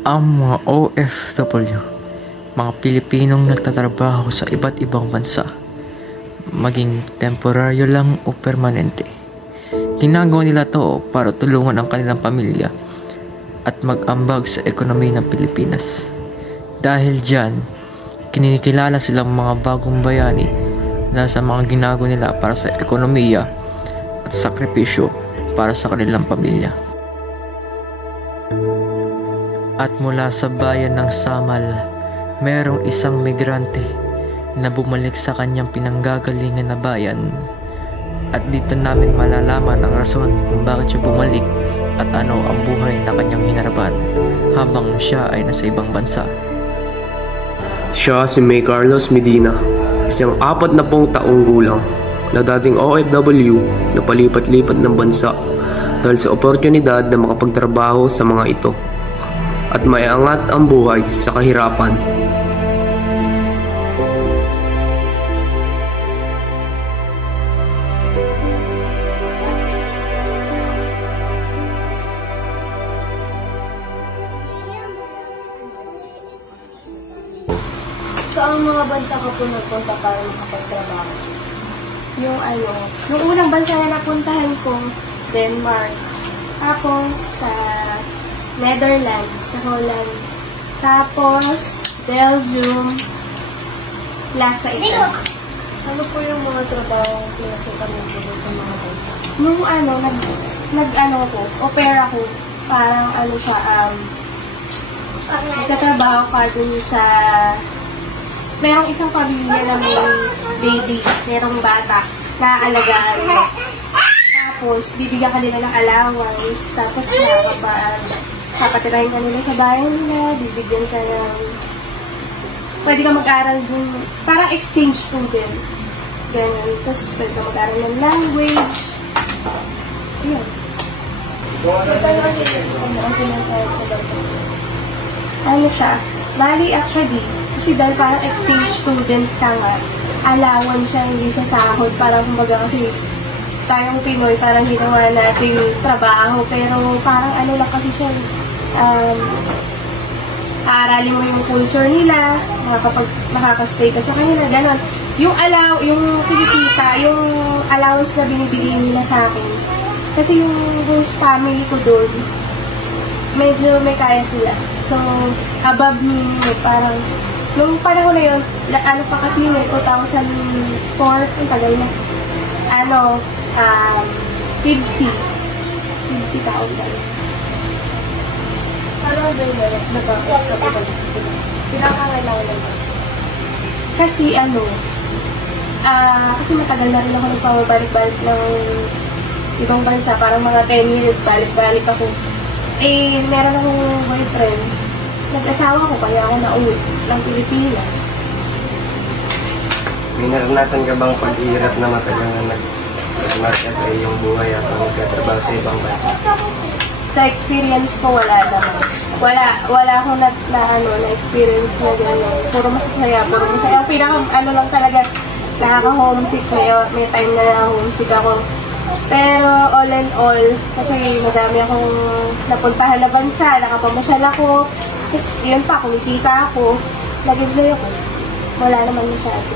Ang mga OFW, mga Pilipinong nagtatrabaho sa iba't ibang bansa, maging temporaryo lang o permanente. Ginagawa nila to para tulungan ang kanilang pamilya at mag-ambag sa ekonomiya ng Pilipinas. Dahil dyan, kinikilala silang mga bagong bayani na sa mga ginagawa nila para sa ekonomiya at sakripisyo para sa kanilang pamilya. At mula sa bayan ng Samal, merong isang migrante na bumalik sa kanyang pinanggagalingan na bayan. At dito namin malalaman ang rason kung bakit siya bumalik at ano ang buhay na kanyang hinarapan habang siya ay nasa ibang bansa. Siya si May Carlos Medina, isang 40 taong gulang na dating OFW na palipat-lipat ng bansa dahil sa oportunidad na makapagtrabaho sa mga ito at maiangat ang buhay sa kahirapan. So, ang mga bansa ko po nagpunta para makapagtrabaho. Yung unang bansa na napuntahan ko, Denmark. Tapos, sa Netherlands, sa Holland. Tapos, Belgium. Last sa Italy. Ano po yung mga trabaho pinasukan mo po sa mga bansa? Nung nag opera ko, parang nagtatrabaho ka dun sa merong isang pamilya na may baby, merong bata na alagaan mo. Tapos, bibigyan ka nila ng allowance, tapos papatirahin ka nila sa bahay nila, bibigyan ka ng pwede ka mag-aral dun, parang exchange student. Ganun. Tapos, pwede ka mag-aral ng language. Yun. Ano siya? Bali, actually, kasi dahil parang exchange student ka nga, allowance siya, hindi siya sahod. Parang kumbaga kasi tayong Pinoy, parang ginawa natin trabaho. Pero parang ano lang kasi siya, aaralin mo yung culture nila, makakastay ka sa kanila, gano'n. Yung kinikita, yung allowance na binibigay nila sa akin. Kasi yung host family ko doon, medyo may kaya sila. So, above me, parang, nung panahon na yun, ano pa kasi yun, 2004, ang tagal na, 50,000. Ano ba yung pinakangailangan lang ba? Kasi kasi matagal na rin ako nagpapabalik-balik ng ibang bansa, parang mga 10 years, balik-balik ako. Meron akong boyfriend. Nag-asawa ko, kaya ako nauwi ng Pilipinas. May naranasan ka bang paghihirap na matagal na nagmarka sa iyong buhay at magkatrabaho sa ibang bansa? Sa experience ko, wala naman. Wala akong na-experience na gano'n. Puro masasaya, puro masaya. Lang talaga, nakaka-homesick. May time na nakaka-homesick ako. Pero all in all, kasi madami akong napuntahan na bansa, nakapamasyal ako. Tapos yun pa, kumikita ako. Nag-enjoy ako. Wala naman masyado.